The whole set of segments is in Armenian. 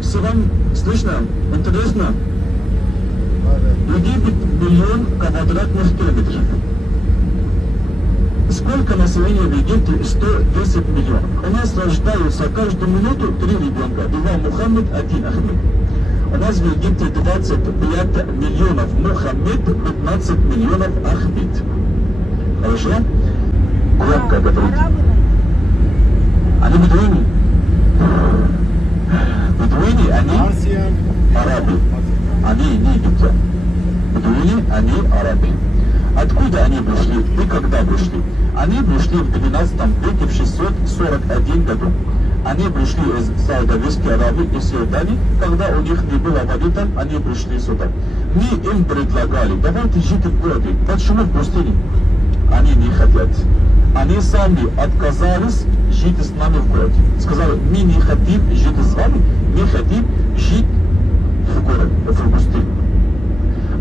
Все вам слышно? Интересно? Египет миллион квадратных километров. Сколько населения в Египте? 110 миллионов. У нас рождаются каждую минуту 3 ребенка. 2 Мухаммед, 1 Ахмед. У нас в Египте 25 миллионов Мухаммед, 15 миллионов Ахмед. Хорошо? Громко говорить. Они бедуины. Бедуины, они арабы. Они не египтяне. Бедуины, они арабы. Откуда они пришли и когда пришли? Они пришли в 12 веке, в 641 году. Они пришли из Саудовской Аравии, из Иордании, когда у них не было валюты, они пришли сюда. Мы им предлагали, давайте жить в городе. Почему в пустыне? Они не хотят. Они сами отказались жить с нами в городе. Сказали, мы не хотим жить с вами, мы хотим жить в городе, в пустыне.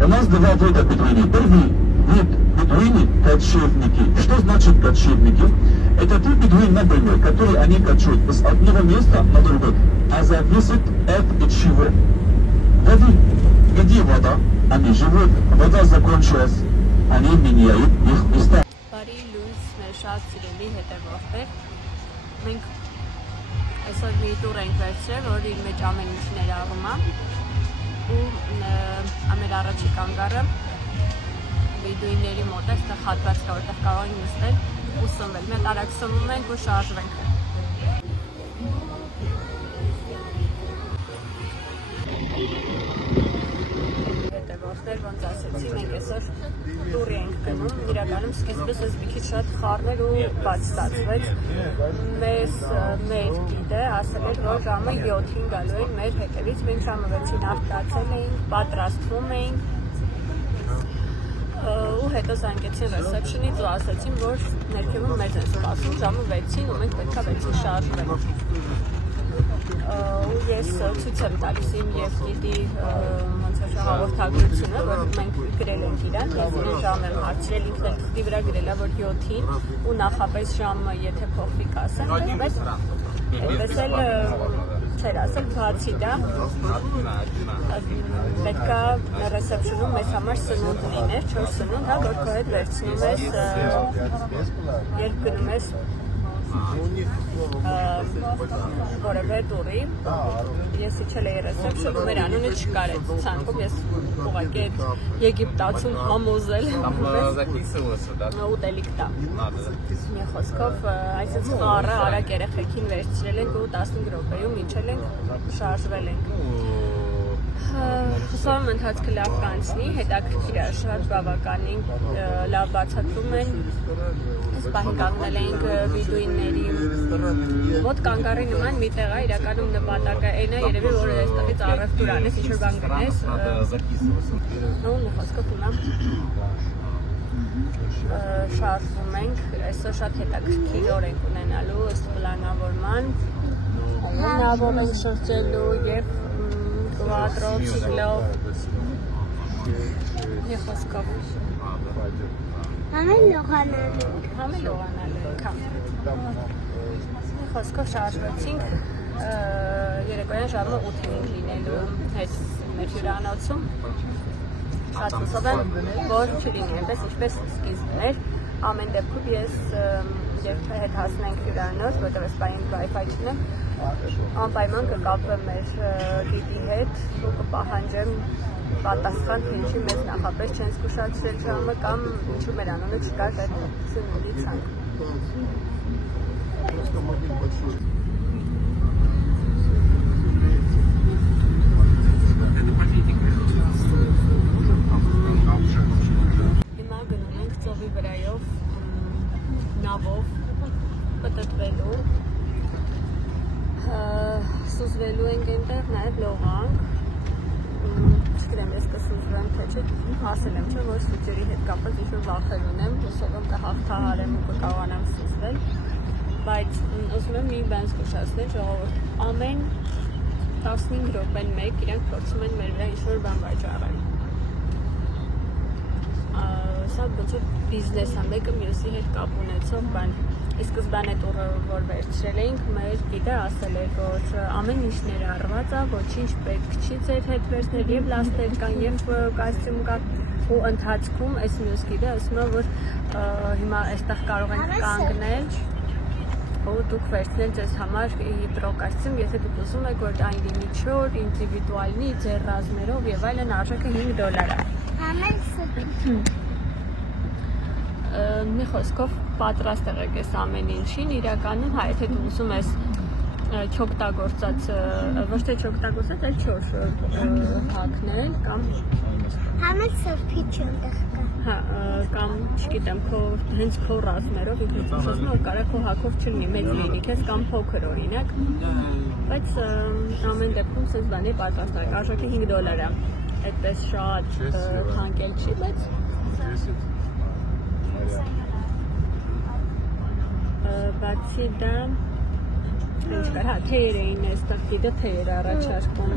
У нас два вида бедуинов. Первый вид бедуины – кочевники. Что значит кочевники? Это те бедуины, например, которые они кочуют с одного места на другое. А зависит от чего? Воды. Где вода? Они живут. Вода закончилась. Они меняют их места. Շատ սիրելի հետևորդներ, մենք այսօր մի տուր ենք վերցրել, որ իր մեջ ամեն ինչ ներառում է ու ամեն առաջի կանգառը վիդեոների մոտ է, այստեղ հատված կա, որտեղ կարող ենք նստել ու սնվել, մենք արագ սնվում ենք ու շարժվենք։ Հետևորդներ, ոնց ասեցի, մենք այսօր տուրի ենք գնում, իրականում սկիզբից ես մի քիչ շատ խառներ ու բաց ստացվեց, մեր գիդը ասել էր, որ ժամը 7-ին գալու են մեր հետևից, մենք ժամը 6-ին արտացել էինք, պատրաստվում էինք ու հետո զանգեցին ռեսեպշնից ու ասեցին, որ ներքևում մեզ են սպասում ժամը 6-ին ու մենք պետք է 6-ին շարժվենք։ Ու ես ցույց եմ տալիս իմ եւ գիտի հաղորդագրությունը, որ մենք գրել ենք իրան, ես իրեն ժամ եմ հարցրել, ինքն էլ թղթի վրա գրել է, որ 7-ին ու նախապես ժամը եթե փոխվի կասեմ, բայց այդպես էլ չէր ասել, բացի դա պետք է ռեսեպշնում մեզ համար սնունդ լիներ, 4 սնունդ, հա, որ քո հետ վերցնում ես, երբ գնում ես որևէ տուրի, ես իջել էի ռեսեպշնում, մեր անունը չկար այդ ցանկում, ես ուղղակի այդ եգիպտացուն համոզել ուտելիք տա։ Մի խոսքով, այսպես խառը արագ երեխեքին վերցրել ենք ու 15 րոպեում իջել ենք, շարժվել ենք։ Հուսով եմ ընթացքը լավ կանցնի, հետաքրքիր է, շատ բավականին լավ բացատրում են, այս պահին կանգնել ենք բիդուինների մոտ կանգառի նման մի տեղ է, իրականում նպատակը այն է, երևի որ այստեղից առևտուր անես, ինչ-որ բան գնես, ու մի խոսքով հիմա շարժվում ենք, այսօր շատ հետաքրքիր օր ենք ունենալու ըստ պլանավորման, նավով ենք շրջելու և Quattro, ciclo. Մի խոսքով։ Համեն լողանալու։ Համեն լողանալու ենք, հա։ Մի խոսքով շարժվեցինք, երեկոյան ժամը 8-ին ենք լինելու հետ մեր հյուրանոցում։ Շատ հուսով եմ, որ չլինի այնպես, ինչպես սկիզբն էր։ Ամեն դեպքում ես երբ հետ հասնենք հյուրանոց, որտեղ այս պահին Wi-Fi չունեմ, անպայման կկապվեմ մեր գիդի հետ ու կպահանջեմ պատասխան, թե ինչի մեզ նախապես չեն զգուշացրել ժամը կամ ինչու մեր անունը չկար այդ սնունդի ցանկում։ Հիմա գնում ենք ծովի վրայով նավով պտտվելու, սուզվելու ենք այնտեղ, նաև լողանք, չգիտեմ ես կսուզվեմ թե չէ, ասել եմ չէ, որ սուջերի հետ կապված ինչ-որ վախեր ունեմ, հուսով եմ կհաղթահարեմ ու կկարողանամ սուզվել, բայց ուզում եմ մի բան զգուշացնել, ժողովուրդ, ամեն 15 րոպեն մեկ իրանք փորձում են մեր վրա ինչ-որ բան վաճառել։ Սա ոնց որ բիզնես է, մեկը մյուսի հետ կապ ունեցող բան։ սկզբանե տուրը որ վերցրել էինք, մեր գիդը ասել էր, որ ամեն ինչ ներառված է, ոչինչ պետք չի ձեր հետ վերցնել, եւ լաստեր կան, եւ կոստյում կա, ու ընթացքում այս մյուս գիդը ասում է, որ հիմա այստեղ կարող ենք կանգնել, ու դուք վերցնել ձեզ համար հիդրոկոստյում, եթե դուք ուզում եք, որ դա ինդիվիդուալ, ինդիվիդուալնի, ձեր ռազմերով եւ այլն արժեքը $5 է։ Մի խոսքով պատրաստ եղեք այս ամեն ինչին, իրականում հա, եթե դու ուզում ես չօգտագործած, ոչ թե չօգտագործած, այլ չոր հագնել կամ Համել սրբի չընդեղ կա։ Հա, կամ չգիտեմ, հենց քո ռազմերով ինքնից ասում որ կարա քո հագով չլինի, մեծ լինի քեզ կամ փոքր օրինակ, բայց ամեն դեպքում սենց բանի պատրաստ եք, արժեքը $5 է, այդպես շատ թանկել չի, բայց բացի դա ինչ կար, հա, թեյեր էին այստեղ գիդը թեյեր առաջարկում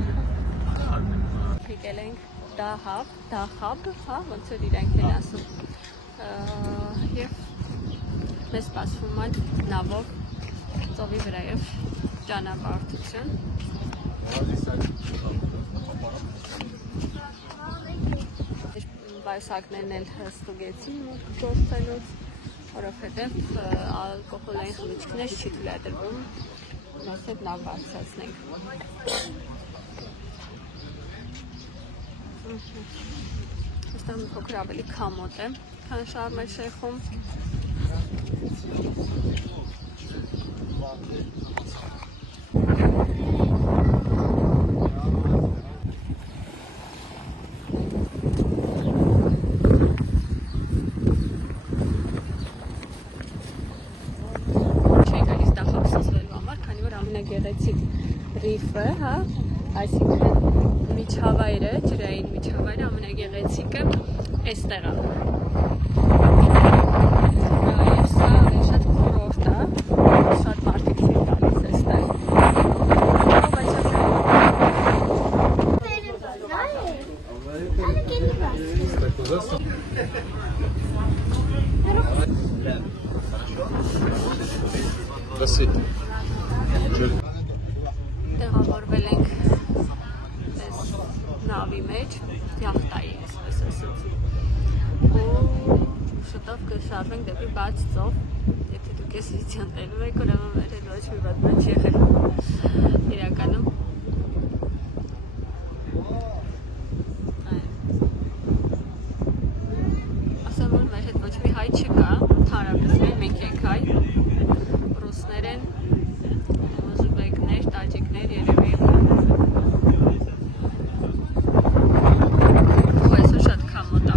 եկել ենք դահաբ, հա, ոնց որ իրանք են ասում և մեզ սպասվում է նավով ծովի վրայով ճանապարհորդություն Բայսակներն էլ ստուգեցին մուտք գործելուց, որովհետև ալկոհոլային խմիչքներ չի թույլատրվում, մեզ հետ նավ բարձրացնենք։ Այստեղ մի փոքր ավելի քամոտ է, քան Շարմ էլ-Շեյխում։ Ռիֆը, հա, այսինքն միջավայրը, ջրային միջավայրը ամենագեղեցիկը էստեղ է։ Եվ սա շատ կուրորտ է, շատ մարդիկ չի տալիս էստեղ։ Տեղավորվել ենք այս նավի մեջ, յախտայի, այսպես ասած, ու շուտով կշարժենք դեպի բաց ծով, եթե դուք ես վիդեոն տելում եք, ուրեմն մեր հետ ոչ մի բան չի եղել իրականում։ Ասեմ, որ մեր հետ ոչ մի հայ չկա, ընդհանրապես մենք ենք հայ, ռուսներ են, տաջիկներ երևի ու այսօր շատ քամոտ է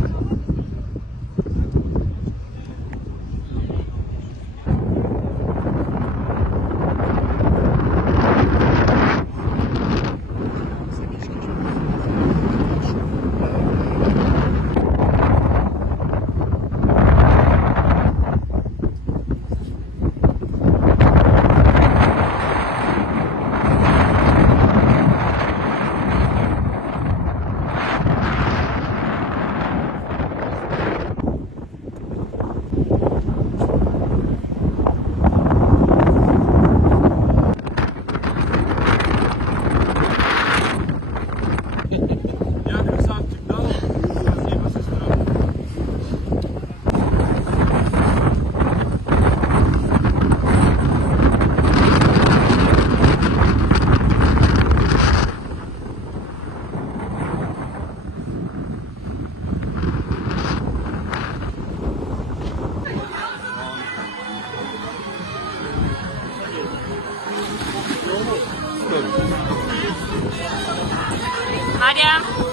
Mariam.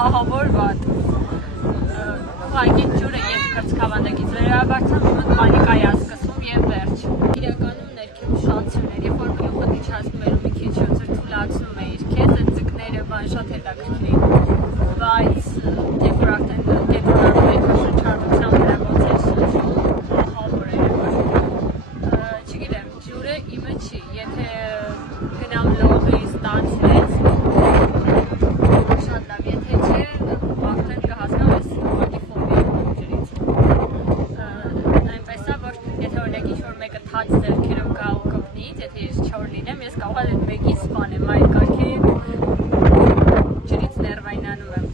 ահավոր վատ։ Ուղղակի ջուրը եւ կրծքավանդակից վերաբարձան պանիկայի ասկսում եւ վերջ։ Իրականում ներքև շացուն էր, երբ որ գլուխդ իջացնում էր ու մի քիչ ոնց թուլացնում էր քեզ, այդ ձկները բան շատ հետաքրքիր էին, բայց երբ որ արդեն կենտրոնանում եք շրջարարության վրա ոնց էր ահավոր էր։ Չգիտեմ, ջուրը իմը չի, եթե գնամ լողի ստացվեց, շատ լավ, եթե չէ, արդեն կհասնամ ես ուղղակի ֆոբիա ջրից։ Այնպես է, որ եթե օրինակ ինչ-որ մեկը թաց ձեռքերով գա ու կպնից, եթե ես չոր լինեմ, ես կարող եմ այդ մեկին սպանեմ, այդ կարգի ջրից ներվայնանում եմ։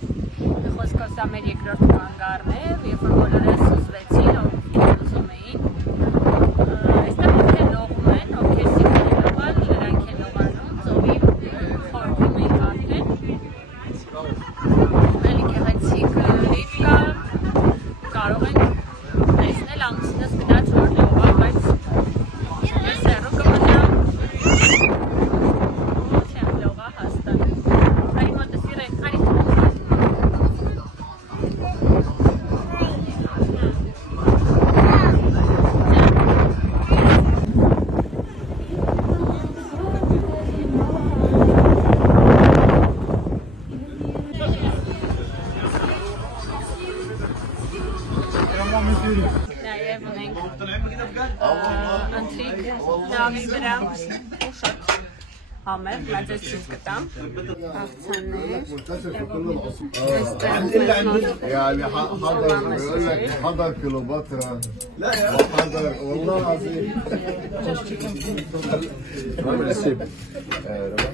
Խոսքով սա մեր երկրորդ կանգառն է, երբ որ բոլորը սուզվեցին, ովքեր ուզում էին, այստեղ ովքեր լողում են, ովքեր սիրում են լողալ, նրանք են լողանում, ծովի խորքում են արդեն։ Էլի գեղեցիկ լիվ կա, կարող են տեսնել ամուսինս գնաց որ լողա, բայց ես հեռու կմնամ, չեմ լողա հաստատ։ Արի մոտս իրեն, արի Նաև ունենք ընթրիք նավի վրա ու շատ համեղ, բայց ես ցույց կտամ աղցաններ, Yani 100 kilometre. والله العظيم.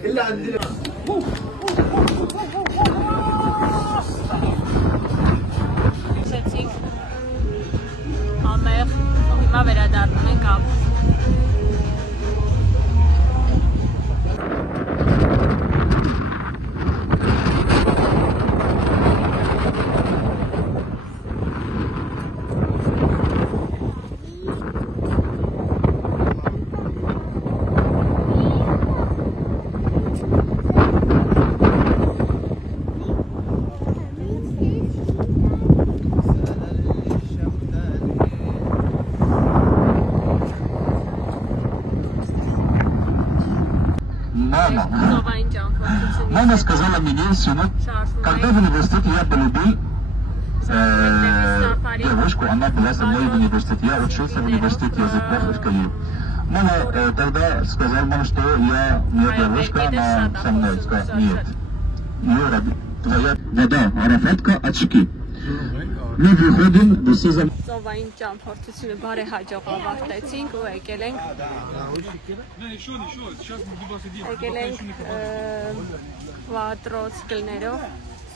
إلا عندنا. Շեցինք համեղ, հիմա վերադառնում ենք ապ։ Мама сказала мне, сынок, когда в университете я полюбил девушку, она была со мной в университете, я учился в университете языков в школе. Мама тогда сказала, мама, что моя девушка, она со мной. Сказала, нет, твоя вода, арафатка, очки. Мы выходим в сезон. Ծովային ճամփորդությունը բարեհաջող ավարտեցինք ու եկել ենք կվատրոցկլներով,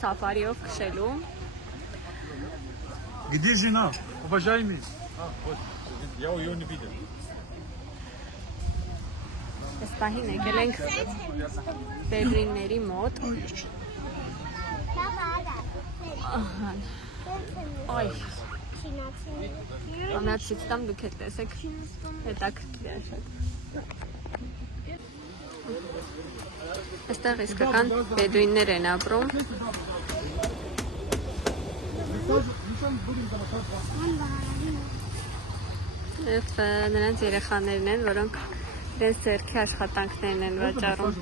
սաֆարիով քշելու։ Где жена, уважаемый? Я ее не видел. Այս պահին եկել ենք Բեդրինների մոտ։ Այ ամենացից տամ դուք հետ տեսեք, հետաքրքիր է շատ։ Այստեղ իսկական բեդուիններ են ապրում։ Եվ նրանց երեխաներն են, որոնք իրենց ձեռքի աշխատանքներն են վաճառում։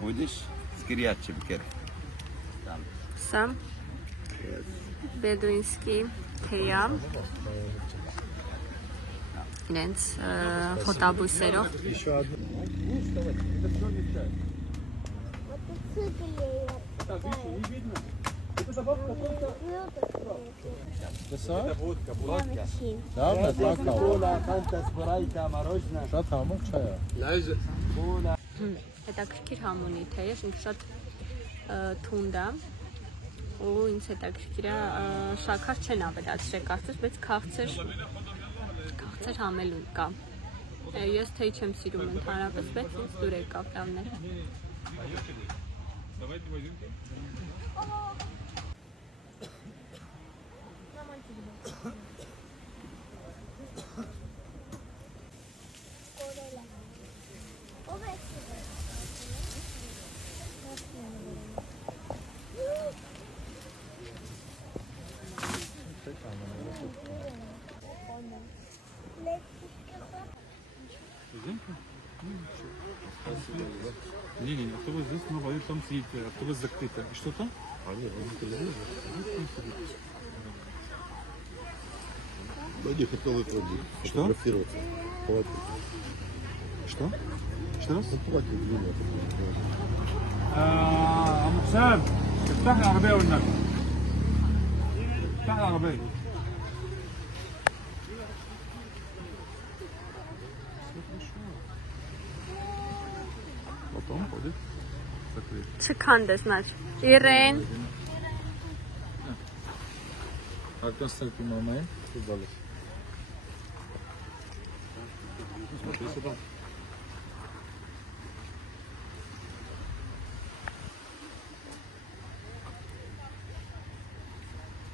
Будешь скирять чебкер? Սա բեդուինսկի թեյա իրենց խոտաբույսերով հետաքրքիր համունի թեյ, ինքը շատ թունդ է ու ինձ հետաքրքիր է շաքար չեն ավելացրել կարծես, բայց քաղցր համելուն կա։ Ես թեյ չեմ սիրում ընդհանրապես, բայց ինձ դուր եկավ լավն է։ Не, автобус здесь, но боюсь, там сидит, автобус закрыт. И что там? Пойди, хотел это Что? фотографироваться. Платье. Что? Что раз? Ну, платье длинное. أبو حسام افتح العربية والنبي افتح العربية Потом ходит закрыть. Չքանդես նար։ Իրեն։ Արկան ստեղծի մամային, ու դալես։ Смотри сюда.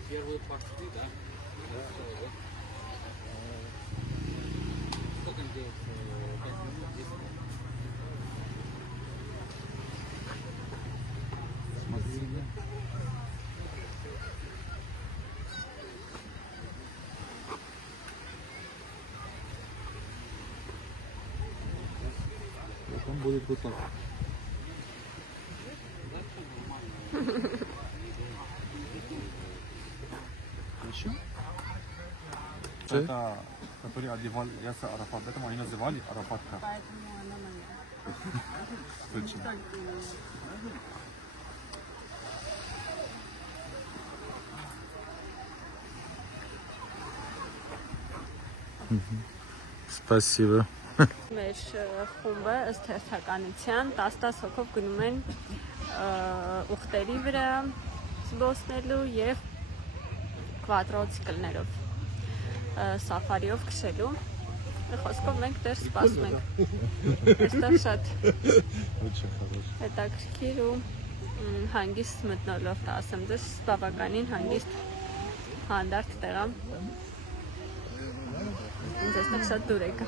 Первые посты, да? Сколько он делает? 5 минут, 10 минут. Смотри, да? Вот он будет вот так. Еще? Это, который одевал Ясер Арафат, поэтому они называли Арафатка. Точно. Спасибо. Մեր խումբը ըստ հերթականության 10 հոգով գնում են ուխտերի վրա զբոսնելու եւ կվադրոցիկլներով սաֆարիով քշելու։ Խոսքով մենք դեռ սպասում ենք։ Այստեղ շատ հետաքրքիր ու հանգիստ մթնոլորտ ասեմ ձեզ, բավականին հանգիստ հանդարտ տեղ է։ Այստեղ շատ դուր եկա։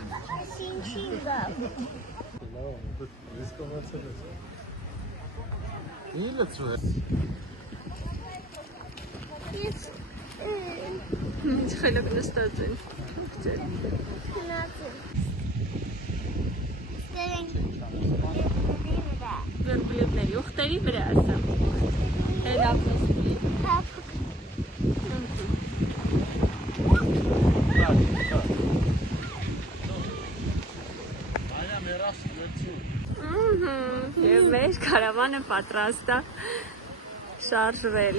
Ինչ խելոք նստած են։ Վերբլիվների, ուխտերի վրա ասեմ։ Հելապնստի։ Եվ մեր կարավանը պատրաստ է շարժվել։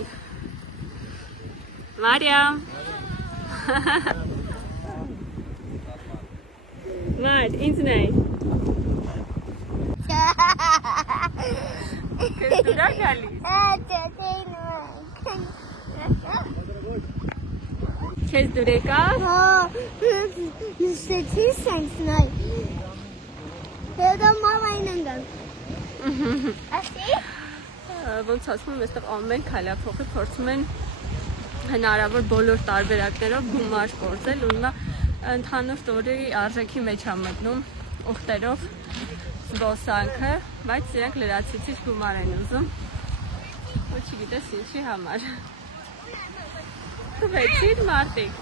Մարիամ։ Մար, ինձ նայ։ Քեզ դուր է գալիս։ Քեզ դուր եկա։ Ստեցի սենց նայ։ Հետո մամային ընկան։ Ասի։ Ոնց ասում եմ, այստեղ ամեն քայլափոխի փորձում են հնարավոր բոլոր տարբերակներով գումար կորցել ու հիմա ընդհանուր տորի արժեքի մեջ է մտնում ուխտերով զբոսանքը, բայց իրենք լրացուցիչ գումար են ուզում ու չգիտես ինչի համար։ Տվեցիր մարդիկ։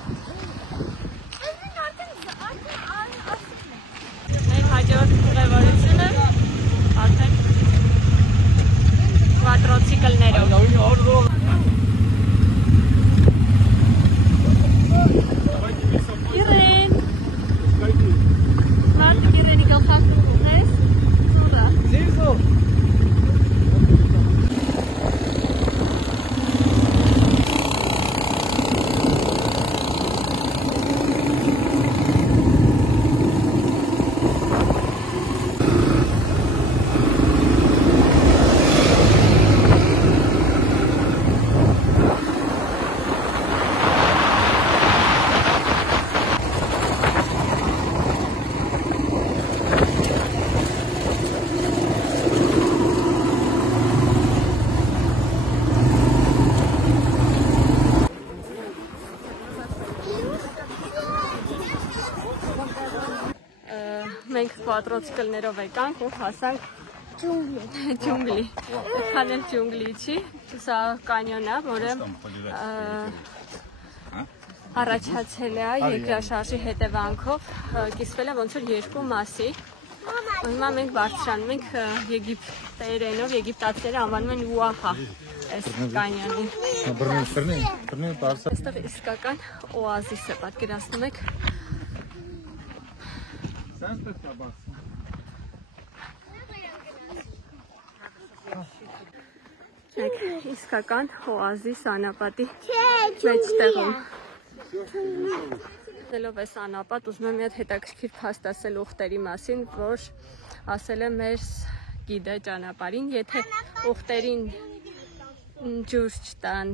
Մեր հաջորդ ուղևորությունը արդեն կվադրոցիկլներով։ Իրեն։ Մարդիկ իրենի գլխակ ուղես, սուրա։ Ձիվզով։ կվատրոցիկլներով եկանք ու հասանք ջունգլի։ Այդքան էլ ջունգլի չի, սա կանյոն է, որը առաջացել է երկրաշարժի հետևանքով, կիսվել է ոնց որ երկու մասի։ Հիմա մենք բարձրանում ենք եգիպտերենով, եգիպտացիները անվանում են Ուահա այս կանյոնին։ Այստեղ իսկական օազիս է, պատկերացնում եք։ Իսկական օազիս անապատի մեջտեղում։ Դելով այս անապատ, ուզում եմ մի հատ հետաքրքիր փաստ ասել ուղտերի մասին, որ ասել է մեր գիդը ճանապարհին, եթե ուղտերին ջուր չտան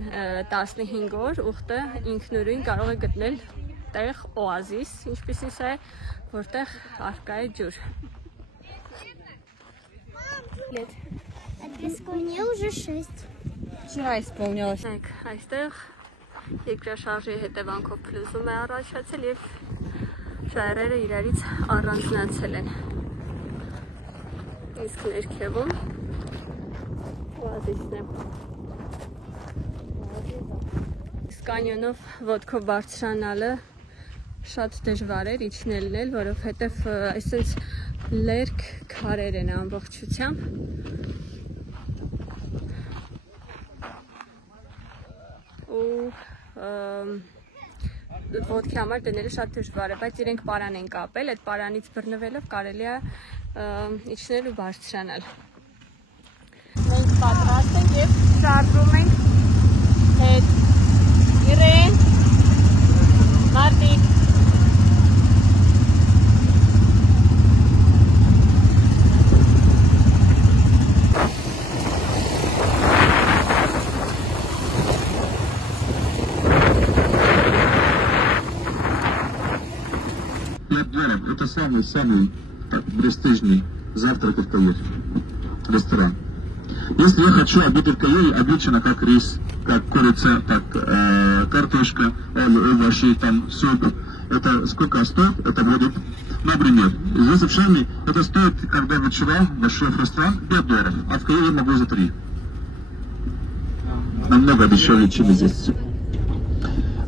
15 օր, ուղտը ինքնուրույն կարող է գտնել տեղ օազիս, ինչպիսին սա է, որտեղ առկա է ջուր։ Исполнил уже 6. Вчера исполнилось. Այստեղ երկրաշարժի հետևանքով փլուզում է առաջացել եւ ժայռերը իրարից առանձնացել են։ Իսկ ներքևում օազիսն է։ Իսկ կանյոնով ոտքով բարձրանալը շատ դժվար էր իջնելն էլ, որովհետեւ այսպես լերկ քարեր են ամբողջությամբ։ Ոտքի համար դնելը շատ դժվար է, բայց իրենք պարան են կապել, այդ պարանից բռնվելով կարելի է իջնել ու բարձրանալ։ Մենք պատրաստ ենք եւ շարժում ենք հետ։ Իրեն, Մարտիկ։ Это самый престижный завтрак в Каире, ресторан. Если я хочу обед в Каире, обычно как рис, как курица, как картошка, овощи, там суп. Это сколько стоит? Это будет, например, здесь в Шаме это стоит, когда вчера вошел в ресторан, $5, а в Каире могу за 3. Намного дешевле, чем здесь.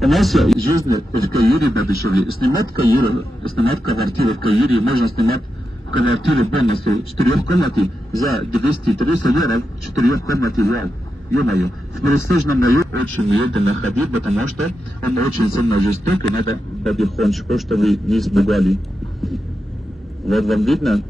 У нас жизнь в Каире дешевле. Снимать квартиру в Каире, можно снимать квартиру полностью 4 комнаты за 200-300 евро, 4 комнаты, вау, ё-моё. В престижном районе очень медленно ходить, потому что он очень сильно жесток, и надо потихонечку, чтобы вы не испугали. Вот вам видно?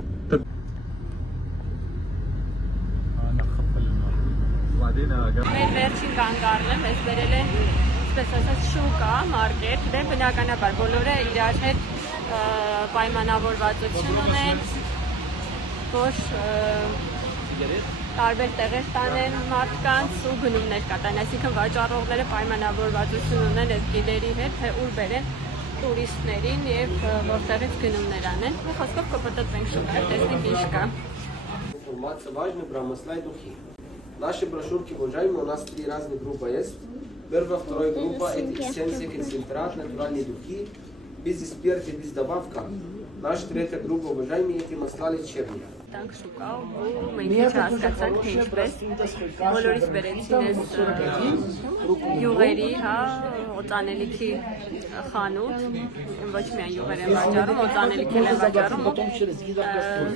Այսպես ասած շուկա, մարկետ, դե բնականաբար բոլորը իրար հետ պայմանավորվածություն ունեն, որ տարբեր տեղեր տանեն մարդկանց ու գնումներ կատան, այսինքն վաճառողները պայմանավորվածություն ունեն այդ գիդերի հետ, թե ուր բերեն տուրիստներին եւ որտեղից գնումներ անեն։ Մի խոսքով կպտտվենք շուկայով, տեսնենք ինչ кա։ Информация важная про масла и духи. Наши брошюрки, уважаемые, у нас 3 разных группы есть. Первая, вторая группа – это эссенция, концентрат, натуральные духи, без спирта, без добавка. Наша третья группа, уважаемые, эти масла лечебные. Տանք շուկա ու մենք ինչ հասկացանք, թե ինչպես բոլորից բերեցին այս յուղերի, հա, օծանելիքի խանութ, ոչ միայն յուղեր են վաճառում, օծանելիք են վաճառում,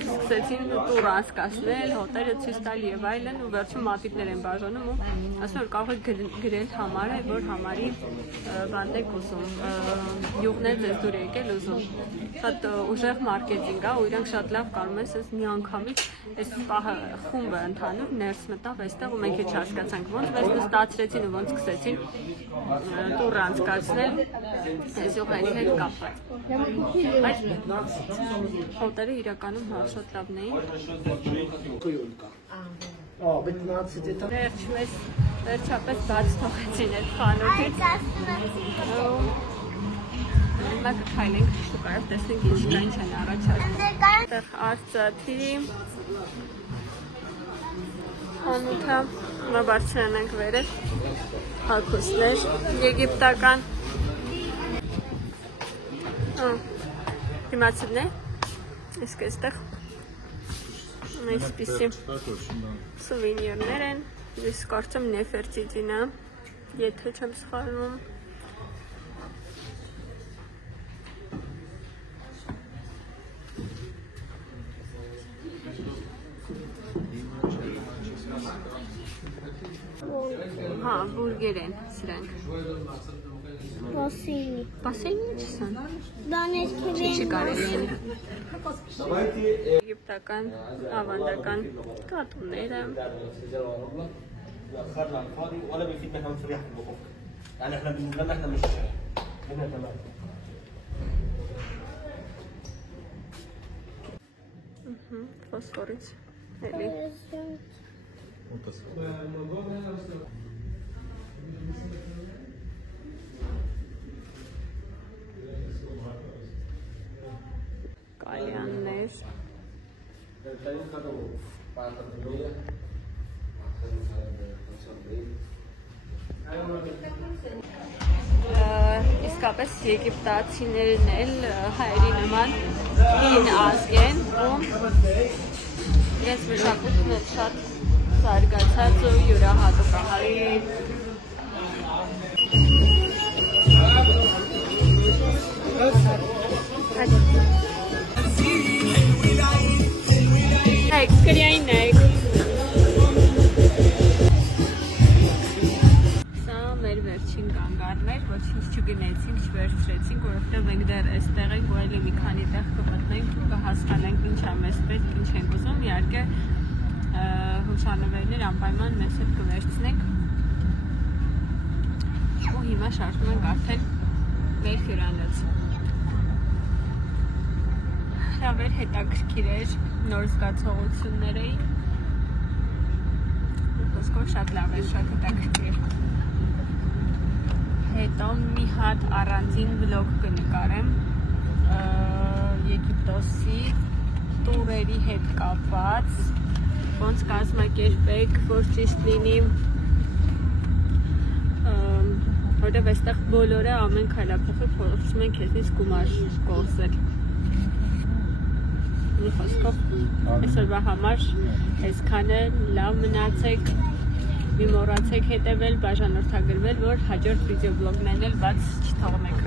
սկսեցին տուր անցկացնել, հոտերը ցույց տալ եւ այլն ու վերջում մատիտներ են բաժանում ու ասում որ կարող եք գրել համարը, որ համարի բանտ եք ուզում, յուղներ ձեզ դուր եկել ուզում։ Շատ ուժեղ մարքեթինգ է ու իրանք շատ լավ կարող են ասես մի անգամից այս խումբը ընդհանուր ներս մտավ այստեղ ու մենք չհասկացանք ոնց, բայց նստացրեցին ու ոնց սկսեցին տուր անցկացնել այս յուղերի հետ կապված։ Բայց հոտերը իրականում շատ լավն էին։ Վերջապես բաց թողեցին այդ խանութից։ Հիմա կքայլենք շուկայով, տեսնենք ինչ կա, ինչ են առաջարկում։ Այդտեղ արծաթի խանութը, հիմա բարձրանանք վերև, հագուստներ, եգիպտական։ Դիմացիվն է, Իսկ այստեղ այսպիսի սուվենիրներ են, ես կարծեմ Նեֆերտիտին է, եթե չեմ սխալվում։ Հա, բուրգեր են սրանք։ Բասինի։ Բասենի չսան։ Դաներքևի։ Չի կարելի են։ Եգիպտական ավանդական կատուները։ Ֆոսֆորից էլի։ Կալյաններ։ Իսկապես եգիպտացիներն էլ հայերի նման հին ազգ են ու իրենց մշակույթն էլ շատ զարգացած ու յուրահատուկ է։ Նայք, կրիային նայք։ Սա մեր վերջին կանգառն էր, ոչինչ չգնեցինք, չվերցրեցինք, որովհետև մենք դեռ այստեղ ենք ու այլի մի քանի տեղ կմտնենք ու կհասկանանք ինչ է մեզ պետք, ինչ ենք ուզում, իհարկե հուշանվերներ անպայման մեզ հետ կվերցնենք ու հիմա շարժվում ենք արդեն մեր հյուրանոց։ Հրավեր հետաքրքիր էր, նոր զգացողություններ էին, խոսքով շատ լավ էր, շատ հետաքրքիր էր։ Հետո մի հատ առանձին վլոգ կնկարեմ Եգիպտոսի տուրերի հետ կապված, ոնց կազմակերպեք, որ ճիշտ լինի, որտեղ այստեղ բոլորը ամեն քայլափոխը փորձում են քեզնից գումար կորզել։ Մի խոսքով այսօրվա համար այսքանը, լավ մնացեք, մի մոռացեք հետևել, բաժանորդագրվել, որ հաջորդ վիդեոբլոգներն էլ բաց չթողնեք։